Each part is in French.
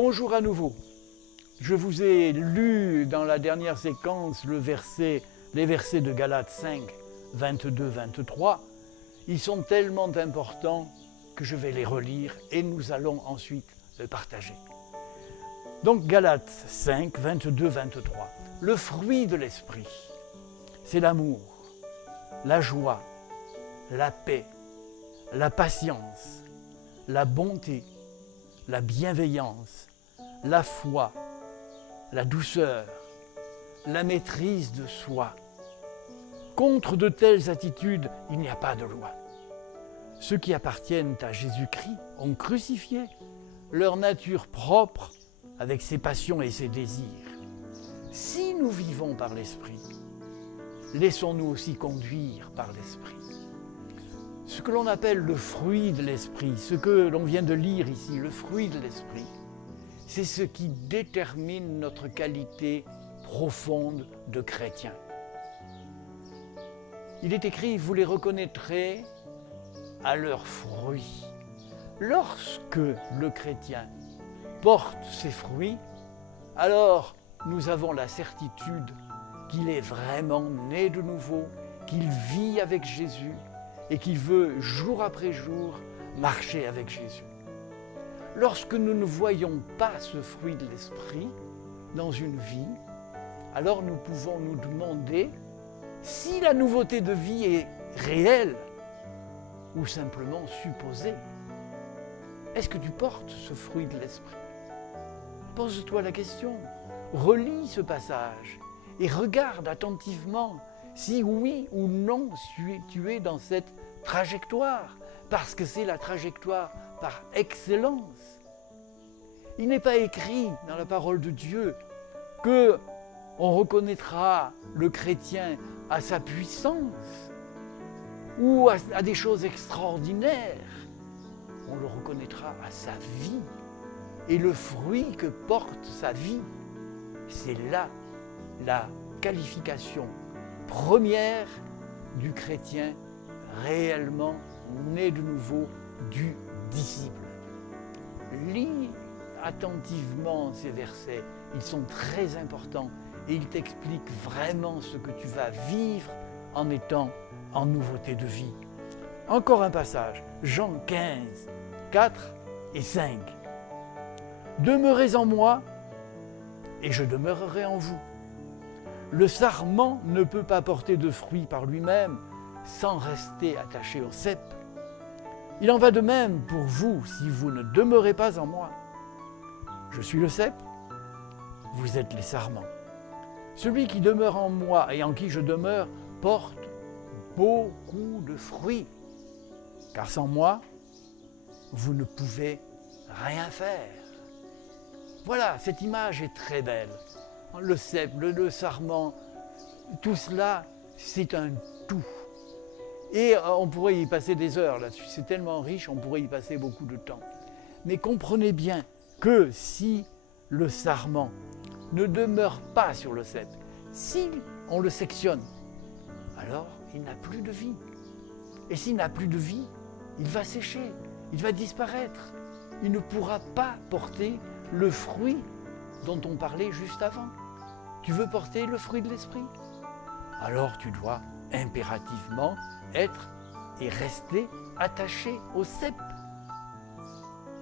Bonjour à nouveau. Je vous ai lu dans la dernière séquence les versets de Galates 5, 22-23. Ils sont tellement importants que je vais les relire et nous allons ensuite les partager. Donc Galates 5, 22-23. Le fruit de l'esprit, c'est l'amour, la joie, la paix, la patience, la bonté, la bienveillance, la foi, la douceur, la maîtrise de soi. Contre de telles attitudes, il n'y a pas de loi. Ceux qui appartiennent à Jésus-Christ ont crucifié leur nature propre avec ses passions et ses désirs. Si nous vivons par l'Esprit, laissons-nous aussi conduire par l'Esprit. Ce que l'on appelle le fruit de l'Esprit, ce que l'on vient de lire ici, le fruit de l'Esprit, c'est ce qui détermine notre qualité profonde de chrétien. Il est écrit, vous les reconnaîtrez à leurs fruits. Lorsque le chrétien porte ses fruits, alors nous avons la certitude qu'il est vraiment né de nouveau, qu'il vit avec Jésus et qu'il veut jour après jour marcher avec Jésus. Lorsque nous ne voyons pas ce fruit de l'esprit dans une vie, alors nous pouvons nous demander si la nouveauté de vie est réelle ou simplement supposée. Est-ce que tu portes ce fruit de l'esprit? Pose-toi la question, relis ce passage et regarde attentivement si oui ou non tu es dans cette trajectoire, parce que c'est la trajectoire par excellence. Il n'est pas écrit dans la parole de Dieu que on reconnaîtra le chrétien à sa puissance ou à des choses extraordinaires. On le reconnaîtra à sa vie. Et le fruit que porte sa vie, c'est là la qualification première du chrétien réellement né de nouveau, du disciple. Lis attentivement ces versets, ils sont très importants et ils t'expliquent vraiment ce que tu vas vivre en étant en nouveauté de vie. Encore un passage, Jean 15, 4 et 5. Demeurez en moi et je demeurerai en vous. Le sarment ne peut pas porter de fruits par lui-même sans rester attaché au cep. Il en va de même pour vous si vous ne demeurez pas en moi. Je suis le cep, vous êtes les sarments. Celui qui demeure en moi et en qui je demeure porte beaucoup de fruits. Car sans moi, vous ne pouvez rien faire. Voilà, cette image est très belle. Le cep, le sarment, tout cela, c'est un tout. Et on pourrait y passer des heures là-dessus. C'est tellement riche, on pourrait y passer beaucoup de temps. Mais comprenez bien que si le sarment ne demeure pas sur le cep, si on le sectionne, alors il n'a plus de vie. Et s'il n'a plus de vie, il va sécher, il va disparaître. Il ne pourra pas porter le fruit dont on parlait juste avant. Tu veux porter le fruit de l'esprit? Alors tu dois impérativement être et rester attaché au cep.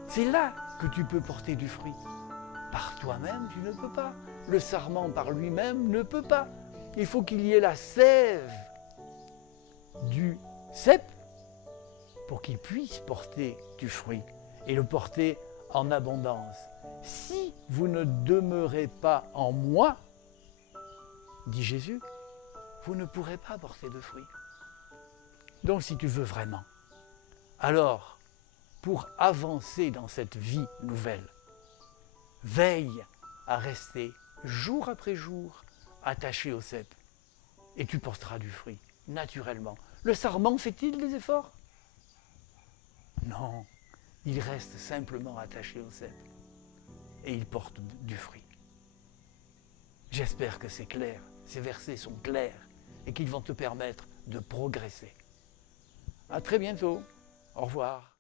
C'est là que tu peux porter du fruit. Par toi-même, tu ne peux pas. Le sarment par lui-même ne peut pas. Il faut qu'il y ait la sève du cep pour qu'il puisse porter du fruit et le porter en abondance. Si vous ne demeurez pas en moi, dit Jésus, vous ne pourrez pas porter de fruits. Donc si tu veux vraiment, alors pour avancer dans cette vie nouvelle, veille à rester jour après jour attaché au cep et tu porteras du fruit, naturellement. Le sarment fait-il des efforts? Non, il reste simplement attaché au cep et il porte du fruit. J'espère que c'est clair, ces versets sont clairs et qu'ils vont te permettre de progresser. À très bientôt. Au revoir.